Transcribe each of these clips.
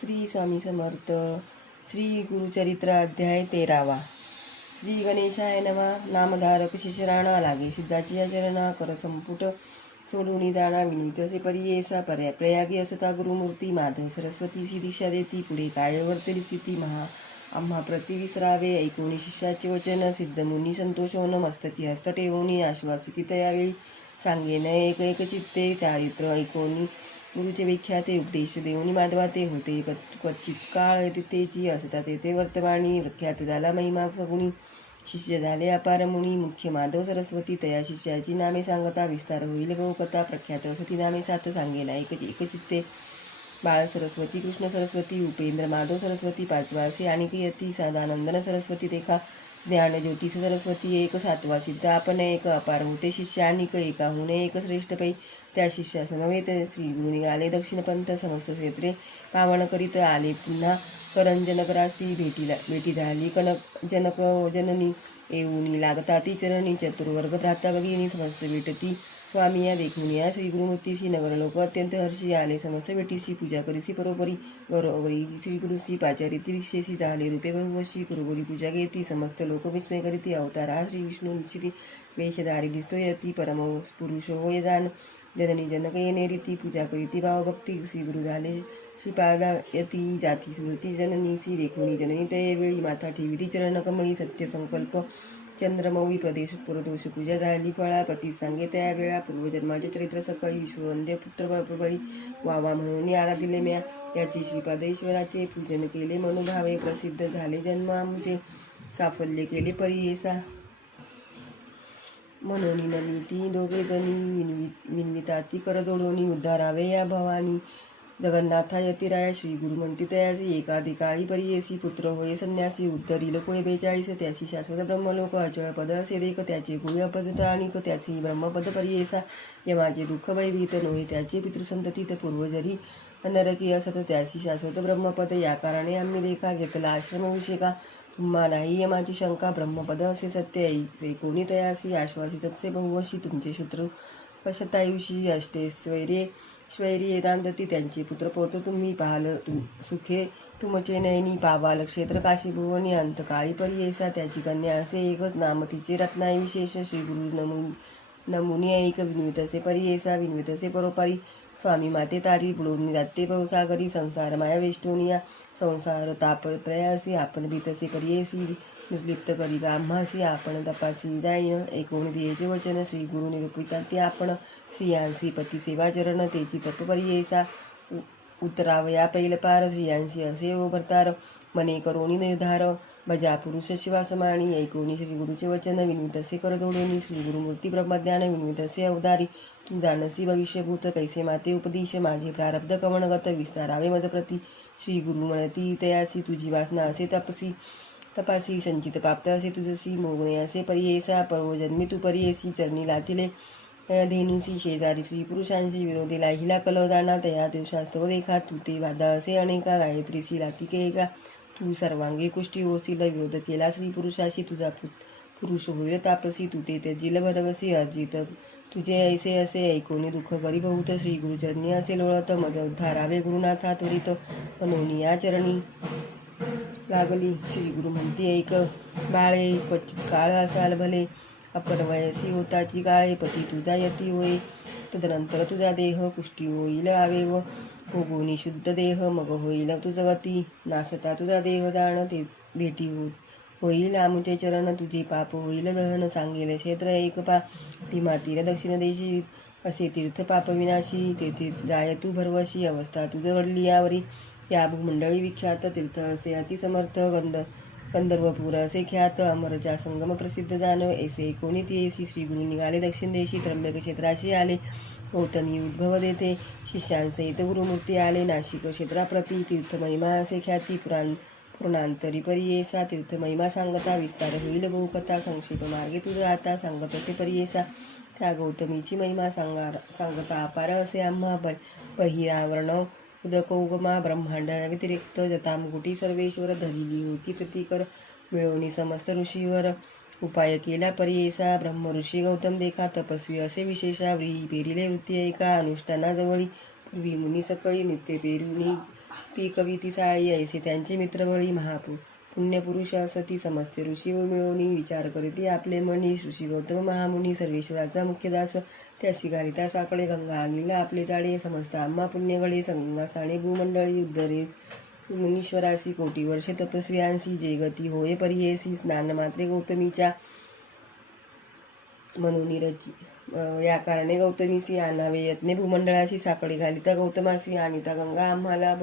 श्री स्वामी समर्थ. श्री गुरुचरित्र अध्याय 13वा. श्री गणेशाय नमः. नामधारक शिशराणा लागे सिद्धाची आचरणा कर संपुट सोडून जाणा विनीत असे परियेसा प्रयागी असता गुरुमूर्ती माधव सरस्वतीची दिशा देती पुढे काय वर्तली स्थिती महा आम्हा प्रति विसरावे ऐकून शिष्याचे वचन सिद्ध मुनी संतोष होऊन मस्तकी हस्त ठेवून आश्वासिती तयावेळी सांगेन एक एक चित्ते चारित्र ऐकून गुरुचे विख्याते उपदेश देऊनी माधवा ते होते क्वचित काळ तिथेची असता तेथे वर्तमानी प्रख्यात झाला महिमा सगुणी शिष्य झाले अपार मुनी मुख्य माधव सरस्वती तया शिष्याची नामे सांगता विस्तार होईल बहुकथा प्रख्यात असती नामे सात सांगेना एक चित्ते बाळ सरस्वती कृष्ण सरस्वती उपेंद्र माधव सरस्वती पाचवासे आणि यती सदानंदन सरस्वती देखा ज्ञान ज्योतिष सरस्वती एक सातवा सिद्ध आपण एक अपार होते शिष्यानिक एकाहून एक श्रेष्ठ पै त्या शिष्यास नव्हे ते श्री गुरु निघाले दक्षिणपंथ समस्त क्षेत्रे पावन करीत आले पुन्हा करंजनकरासी भेटी झाली कनक जनक जननी येऊनी लागता ती चरणी चतुर्वर्ग भ्राता भगिनी समस्त भेटती स्वामी या देखून या श्री गुरुमूर्तीशी नगर लोक अत्यंत हर्षी आले समस्त भेटीशी पूजा करीसी बरोबरी बरोबरी श्री गुरुशी पाचारिती विशेषी झाले रूपे बहुवशी गुरुगोरी पूजा घेती समस्त लोक विस्मय करीती अवतार हा श्री विष्णू निश्चिती वेशधारी दिसतो यती परम पुरुष होय जाण जननी जनक येणे रीती पूजा करीती भावभक्ती श्री गुरु झाले श्रीपादा यती जाती स्मृती जननी सी देखुनी जननी तयवेळी माथा ठेवी चरण कमळी सत्य संकल्प चंद्रमौळी प्रदेश पुरदोष पूजा झाली फळापती सांगे त्या वेळा पूर्वजन्माचे चरित्र सकाळी विश्ववंद्य पुत्र प्रबळी वावा म्हणून आराधिले म्या याचे श्रीपादेश्वराचे पूजन केले मनोभावे प्रसिद्ध झाले जन्म आमचे साफल्य केले परियेसा म्हणून नमिती दोघे जणी विनविताती कर जोडोनी उद्धारावे या भवानी जगन्नाथा यतिराया श्री गुरुमंती तयासी एकाधिकाळी परियेसी पुत्र होय संन्यासी उद्धरील कुळे 42 त्याची शाश्वत ब्रह्मलोक अचळ पद असे देख त्याचे गुळ अपजत आणि त्याची ब्रह्मपद परियेसा यमाचे दुःख भयभीत नोहे त्याचे पितृसंततीत पूर्वजरी नरकी असत त्याची शाश्वत ब्रह्मपद या कारणे आम्ही देखा घेतला आश्रमविषेका तुम्हा नाही यमाची शंका ब्रह्मपद असे सत्य ऐसे कोणी तयासी आश्वासित तसे बहुवशी तुमचे शत्रू शतायुषी अष्टेश्वैर्ये वेदांतती त्यांचे पुत्र पौत्र तुम्ही पाहाल सुखे तुमचे नयनी पावाल क्षेत्र काशी भुवनी अंतकाळी परियेसा त्याची कन्या असे एकच नाम तिचे रत्नाई विशेष श्री गुरु नमुनी ऐक विनवितसे परियेसा विनवितसे परोपरी स्वामी माते तारी बुडवून जाते बहुसागरी संसार माया वेष्टोनिया संसार तापत्रयासी आपण भीतसे परियेसी निर्लिप्त करी आम्हासी आपण तपासी जाईन ऐकून दियेचे वचन श्री गुरु निरूपिता ते आपण स्त्रियांसी पती सेवाचरण तेची तप परियेसा उतरावया पैलपार स्त्रियांसी असे भरतार मने करोनी निर्धार भजा पुरुष शिवासमाणी ऐकोनी श्री गुरुचे वचन विनवितसे कर जोडोनी श्री गुरुमूर्ती ब्रह्मज्ञान विनवितसे अवतारी तू जाणसी भविष्यभूत कैसे माते उपदेश माझे प्रारब्ध कवणगत विस्तारावे मज प्रती श्री गुरु म्हणती तयासी तुझी वासना असे तपासी संचित प्राप्त असे तुझसी मोगणे असे परियेसा पर्वजन्मी तू परियेसी चरणी लाथिले धेनुसी शेजारी स्त्री पुरुषांशी विरोधीला हिला कलव जाणा तया दिवसास्तव देखा तू ते वादा असे अनेका गायत्रीसी लातिके एका तू सर्वांगी कुष्टी ओसीला विरोध केला स्त्री पुरुषाशी तुझा पुरुष होईल तापसी तू ते त्यजील भरवसी अर्जित तुझे ऐसे असे ऐकोनी दुःख करी बहुत श्री गुरुचरणी असे लोळत मद उद्धारावे गुरुनाथा त्वरित मनोनी या चरणी लागली श्री गुरु म्हणती ऐक बाळे क्वचित काळ असाल भले अपरवयसी होताची काळे पती तुझा यती होय तदनंतर तुझा देह कुष्टी होईल आवेव भोगोनी शुद्ध देह मग होईल तुझं गती नासता तुझा देह जाण ते भेटी होईल आमुचे चरण तुझे पाप होईल दहन सांगेल क्षेत्र एक भीमातीर दक्षिण देशी असे तीर्थ पाप विनाशी तेथे जाय तू भरवशी अवस्था तुझं घडली यावरी या भूमंडळी विख्यात तीर्थ असे अतिसमर्थ गंधर्वपूर असे ख्यात अमरच्या संगम प्रसिद्ध जाण ऐसे कोणी येसी श्री गुरु निघाले दक्षिण देशी त्र्यंबक क्षेत्राशी आले गौतमी उद्भव देते शिष्यांसहित गुरुमूर्ती आले नाशिक क्षेत्राप्रती तीर्थमहिमा असे ख्याती पुराणांतरी परियेसा तीर्थमहिमा सांगता विस्तार होईल बहुकथा संक्षेप मार्गे तुझा आता सांगत असे परियेसा त्या गौतमीची महिमा सांगता अपार असे आम्हा बहिरावरणव उदकोगमा ब्रह्मांड व्यतिरिक्त जतामगुटी सर्वेश्वर धरिली होती प्रतिकर मिळवणी समस्त ऋषीवर उपाय केला परियेसा ब्रह्म ऋषी गौतम देखा तपस्वी असे विशेषा व्रीही पेरिले वृत्ती एका अनुष्ठानाजवळी पूर्वी मुनी सकळी नित्य पेरुनी पीकविती साळी ऐसे त्यांचे मित्रमळी पुण्यपुरुष असती समस्ते ऋषी मिळवणी विचार करीती आपले मनी ऋषी गौतम महामुनी सर्वेश्वराचा मुख्यदास त्यासी घालिता साकडे गंगा आणीला आपले जाडे समस्त आम्हा पुण्यगडे संगस्थाने भूमंडळी उद्धरे मुनीश्वरासी कोटी वर्षे तपस्वियांसी जे गती होय परियेसी स्नान मात्रे गौतमीच्या म्हणून या कारणे गौतमीसी आणावे यत्ने भूमंडळाशी साकडे घालिता गौतमासी आणिता गंगा आम्हाला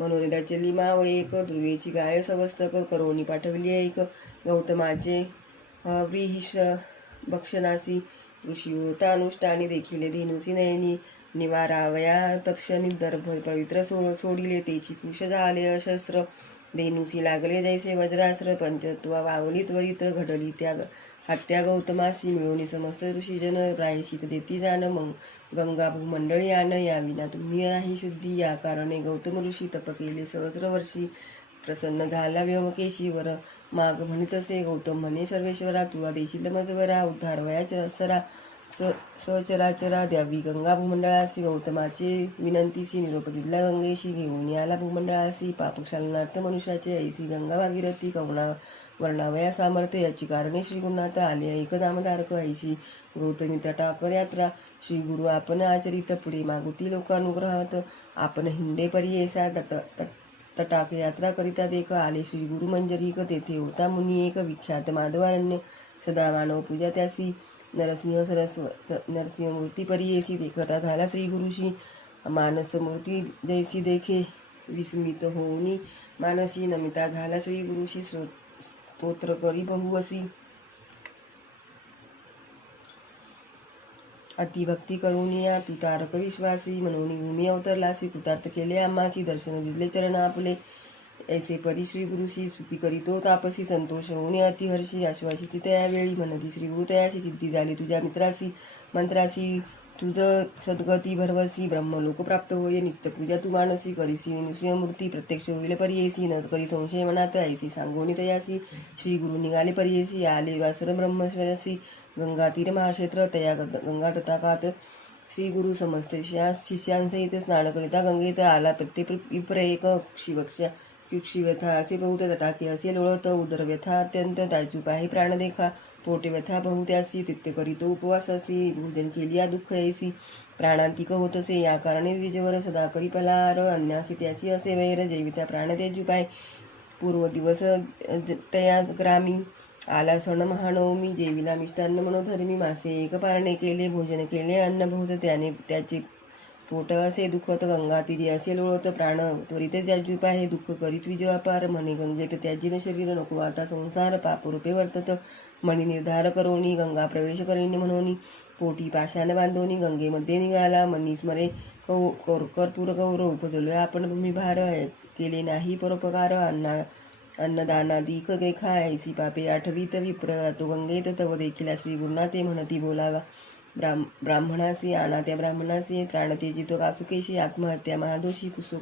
मनोरे रचली माव एक ध्रुवेची गाय सवस्तक करोनी पाठवली एक गौतमाचे व्रीहिष भक्षणासी ऋषी होता अनुष्ठानी देखिले धेनुसी नयनी निवारावया तत्क्षणी दर्भ पवित्र सोडिले तेची कुश झाले अशस्त्र धेनुसी लागले जैसे वज्रास्त्र पंचत्वा वावली त्वरित घडली त्या हत्या गौतमासी मिळवणी समस्त ऋषीजन प्रायश्चित देती जाण मग गंगा भूमंडळी आण याविना तुम्ही नाही शुद्धी या कारणे गौतम ऋषी तप केले सहस्र वर्षी प्रसन्न झाला व्योमकेशीवर माग म्हणतसे गौतम म्हणे सर्वेश्वरा तुला देशील मजवरा उद्धार वयाच्या सरा सचराचरा द्यावी गंगा भूमंडळासी गौतमाचे विनंतीसी निरोप दिला गंगेशी घेऊन याला भूमंडळासी पापक्षालनार्थ मनुष्याचे ऐसी गंगा भागीरथी कवणा वर्णावया सामर्थ्य याची कारणे श्री गुरुनाथ आले ऐकदामधारक ऐशी गौतमी तटाकर यात्रा श्री गुरु आपण आचरित पुढे मागुती लोकानुग्रहात आपण हिंडे परियेसा तटाक यात्रा करिता देख आले श्री गुरु मंजरीक तेथे होता मुनी एक विख्यात माधवारण्य सदा मानव पूजा त्यासी नरसिंह मूर्ती परियेसी देखता झाला श्री गुरुशी मानस मूर्ती जैसी देखे विस्मित होऊनी मानसी नमिता झाला श्री गुरुशी स्तोत्र करी बहुवसी अतिभक्ती करून या तू तारक विश्वासी म्हणून भूमी अवतरलासी कृतार्थ केले आम्हासी दर्शन दिले चरण आपले ऐसे परी श्री गुरुशी स्तुती करीतो तापसी संतोष होऊन अतिहर्षी आश्वासित त्यावेळी म्हणती श्री गुरु तयाशी सिद्धी झाली तुझ्या मित्रासी मंत्रासी तुझ सद्गती भरवसी ब्रह्मलोक प्राप्त होय नित्यपूजा तू मानसी करीसी नृसिंहमूर्ती प्रत्यक्ष होईल परियेसी न करी संशय मनात ऐसी सांगोनी तयासी श्री गुरु निघाले परियेसी आले वासर ब्रह्मस्वरसी गंगा तीर महाक्षेत्र तया गंगा तटाकात श्री गुरु समस्त शिष्यांसहित स्नान करिता गंगेत आला प्रत्येक विप्र एक क्षिव्यथा असे बहुत तटाके असे लोळत उदरव्यथा अत्यंत दाजूप आहे प्राण देखा पोटे व्यथा बहुत्यासी तित्य करीतो उपवासासी भोजन केलिया दुःख ऐसी प्राणांतिक होतसे या कारणे द्विजवर सदा करी पलार अन्यासी त्यासी असे वैर जैविता प्राण तेजुपाय पूर्व दिवस तया ग्रामी आला सण महानवमी जेविला मिष्टान्न मनोधर्मी मासे एक पारणे केले भोजन केले अन्न बहुत त्याने त्याचे पोट असे दुखत गंगा तिरी असे लोळत प्राण त्वरित त्याजूप आहे दुःख करीत विजवापार म्हणे गंगेत त्याजीन शरीर नको आता संसार पापरूपे वर्तत मणी निर्धार करोनी गंगा प्रवेश करीन म्हणून पोटी पाशान बांधोनी गंगेमध्ये निघाला मनी स्मरे कर्पूर गौरव उपजलो आपण भूमिभार केले नाही परोपकार अन्नदानादिक देखा ऐसी पापे आठवीत विप्र तो गंगेत तव देखील श्री गुरुनाथे म्हणती बोलावा ब्राह्मणासी आणा त्या ब्राह्मणासी प्राण तेजितो कासुकेशी आत्महत्या महादोषी कुसो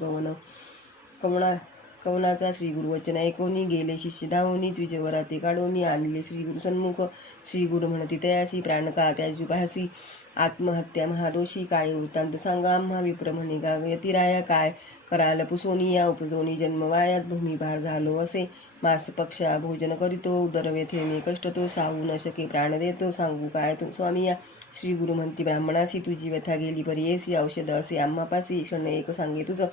कवनाचा श्री गुरुवचन ऐकोनी गेले शिष्य धावोनी द्विजवरा ते काढोनी आणले श्री गुरु सन्मुख श्री गुरु म्हणती तयासी प्राण का त्याजुपासी आत्महत्या महादोषी काय वृत्तांत सांगा आम्हा विप्र म्हणे गायतिराया काय कराल पुसोनी या उपजोनी जन्मवायात भूमिभार झालो असे मास पक्षा भोजन करीतो उदरव्यथेने कष्ट तो साहू न शके प्राण देतो सांगू काय तो स्वामी या श्री गुरु म्हणती ब्राह्मणासी तुझी व्यथा गेली परियेसी औषध असे आम्हापासी क्षण एक सांगे तुझं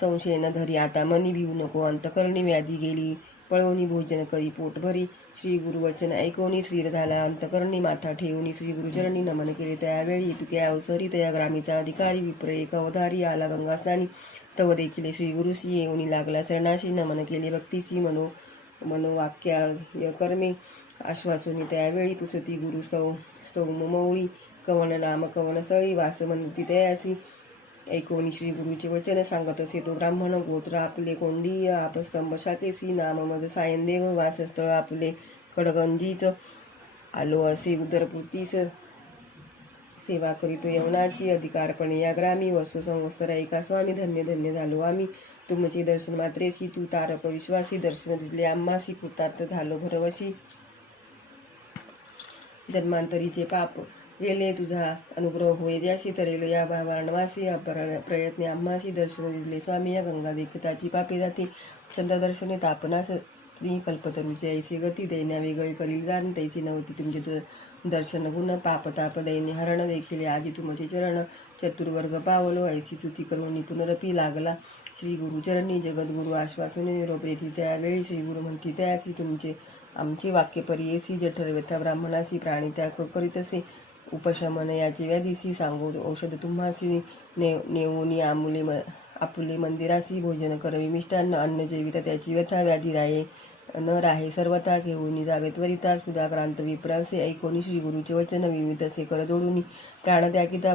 संशय न धरी आता मनी भिवू नको अंतकरणी व्याधी गेली पळवणी भोजन करी पोट भरी श्री गुरुवचन ऐकोनी श्रीर झाला अंतकरणी माथा ठेवून श्री गुरुचरणी नमन केले त्यावेळी तुक्या अवसरी त्या ग्रामीचा अधिकारी विप्र एक अवधारी आला गंगास्नानी तव देखील श्री गुरुशी येऊनी लागला शरणाशी नमन केले भक्तीसी मनोवाक्य कर्मे आश्वासोनी त्यावेळी पुसती गुरु स्तौमौळी कवन नाम कवन सळी वास म्हणती तयासी ऐकोनी श्री गुरुचे वचन सांगत असे तो ब्राह्मण गोत्र आपले कोंडी आपस्तंभ शाकेसी नाम मज सायनदेव वासस्थळ आपले खडगंजीच आलो असे उदरपूर्तीस सेवा करीतो यवनाची अधिकारपणे या ग्रामी वसो संवत्सर ऐका स्वामी धन्य धन्य झालो आम्ही तुमचे दर्शन मात्रेसी तू तारक विश्वासी दर्शन दिले आम्हासी कृतार्थ झालो भरवशी जन्मांतरीचे पाप गेले तुझा अनुग्रह होय त्याशी तरेल या वारणवासी प्रयत्ने आम्हासी दर्शन दिले स्वामी या गंगा देखताची पापे जाती चंद्रदर्शने तापनास ती कल्पतरूचे ऐसे गती दैन्या वेगळी करील जाण तैसी नव्हती तुमचे दर्शन गुण पाप ताप दैन्य हरण देखील आजी तुमचे चरण चतुर्वर्ग पावलो ऐसी स्तुती करून पुनरपी लागला श्री गुरुचरणी जगद्गुरु आश्वासून निरोप येती त्यावेळी श्री गुरु म्हणती त्यासी तुमचे आमचे वाक्य परियेसी जठर व्यथा ब्राह्मणासी प्राणी त्या करीतसे उपशमन याचे व्याधीसी सांगो औषध तुम्हासी नेऊनी आपुले मंदिरासी भोजन करवी मिष्टान्न अन्न जेविता त्याची व्यथा व्याधी राहे न राहे सर्वथा घेऊन जावे त्वरिता सुधाक्रांत विप्रासे ऐकोनी श्री गुरुचे वचन विमितसे कर जोडून प्राण त्यागिता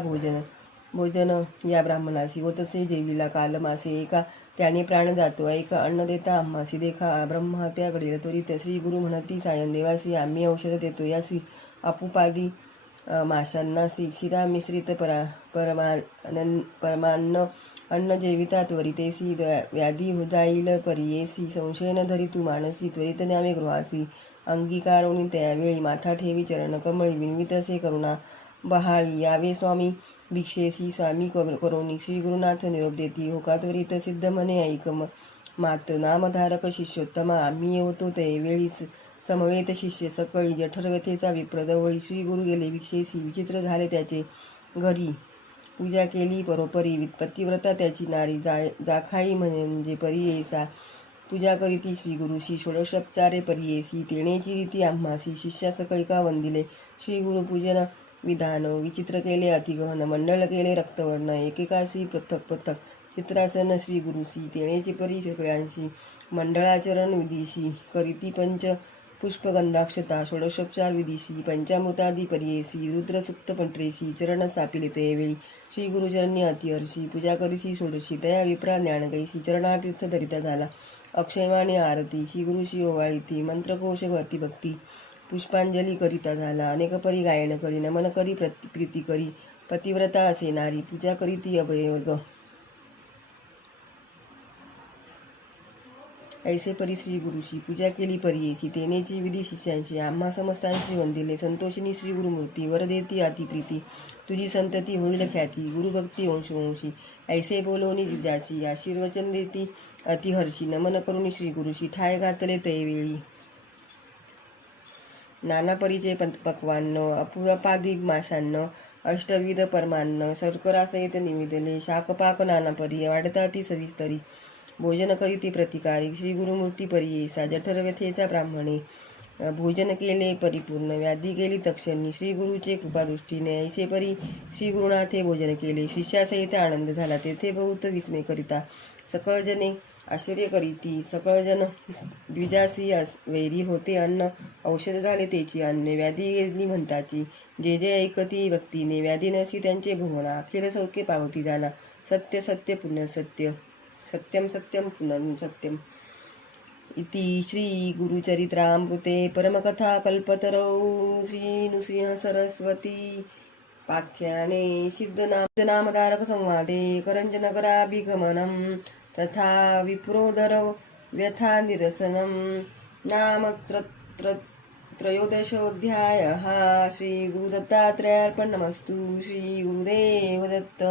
भोजन या ब्राह्मणासी होतसे जेविला कालमासे एका त्याने प्राण जातो ऐका अन्न देता आम्हासी देखा ब्रह्महत्या घडेल त्वरित श्री गुरु म्हणती सायन देवासी आम्ही औषध देतो यासी अपुपादी माशांनासी शिरा मिश्रित परमान्न अन्न जेविता त्वरितेसी व्याधी हो जाईल परियेसी संशय न धरी तू मानसी त्वरित न्यावे गृहासी अंगीकारोनी त्यावेळी माथा ठेवी चरण कमळी विनवितसे करुणा बहाळी यावे स्वामी भिक्षेसी स्वामी करोनी श्री गुरुनाथ निरोप देती होका त्वरित सिद्ध म्हणे ऐकम मात नामधारक शिष्योत्तमा आम्ही येवतो त्यावेळी समवेत शिष्य सकळी जठरव्यथेचा विप्रजवळी श्री गुरु गेले भिक्षेसी विचित्र झाले त्याचे घरी पूजा केली परोपरी पतिव्रता त्याची नारी जाखाई म्हणजे परियेसा पूजा करीती श्री गुरुशी षोडशोपचारे परियेसी तेणेची रीती आम्हासी शिष्या सकळी का वंदिले श्री गुरु पूजन विधान विचित्र केले अतिगहन मंडळ केले रक्तवर्ण एकेकासी पृथक पृथक चित्रासन श्री गुरुसी तेणेची परी सगळ्यांशी मंडळाचरण विधीशी करीती पंच पुष्पगंधाक्षता षोडशोपचार विधीशी पंचामृतादी परियेसी रुद्रसुक्त पंत्रेशी चरण सापिले तेवेळी श्री गुरुचरणी अतिहर्षी पूजा करीसी षोडशी तया विप्रा ज्ञानगैसी चरणातीर्थ धरिता झाला अक्षयवाणी आरती श्री गुरुशी ओवाळीती मंत्रकोश भक्ती पुष्पांजली करिता झाला अनेक परी गायन करी नमन करी प्रीती करी पतिव्रता असे नारी पूजा करीती अभयवर्ग ऐसे परी श्री गुरुशी पूजा केली परियेसी तेनेची विधी शिष्यांशी आम्हा समस्तांशी वंदिले संतोषिनी श्री गुरुमूर्ती वर देती अतिप्रीती तुझी संतती होईल ख्याती गुरुभक्ती वंशवंशी ऐसे बोलवणी जिजाशी आशीर्वचन देती अतिहर्षी नमन करुणी श्री गुरुशी ठाय घातले तैवेळी नाना परीचे पक्वान्न अपुपादी माशान्न अष्टविध परमान्न शर्करासहित निवेदले शाकपाक नाना परी वाढता ती सविस्तरी भोजन करीती प्रतिकारी श्री गुरुमूर्ती परियेसा जठरव्यथेचा ब्राह्मणे भोजन केले परिपूर्ण व्याधी केली तक्षणी श्री गुरुचे कृपादृष्टीने ऐसे परी श्री गुरुनाथे भोजन केले शिष्यासहित आनंद झाला तेथे बहुत विस्मय करिता सकळजने आश्चर्य करीती सकळजन द्विजासी वैरी होते अन्न औषध झाले तेची अन्न व्याधी गेली म्हणताची जे जे ऐकती भक्तीने व्याधी नसी त्यांचे भुवना अखिल सौख्य पावती जाना सत्य सत्य पुनः सत्य सत्यम सत्यम पुनर्सत्यम इति श्री गुरुचरित्रामृते परमकथा कल्पतरौ श्री नृसिंह सरस्वती पाख्याने सिद्धनामधारक संवादे करंजनगराभिगमनं तथा विप्रोदर व्यथा निरसनं नाम त्रयोदशोऽध्यायः श्री गुरुदत्तात्रेयार्पणमस्तु श्री गुरुदेव दत्त।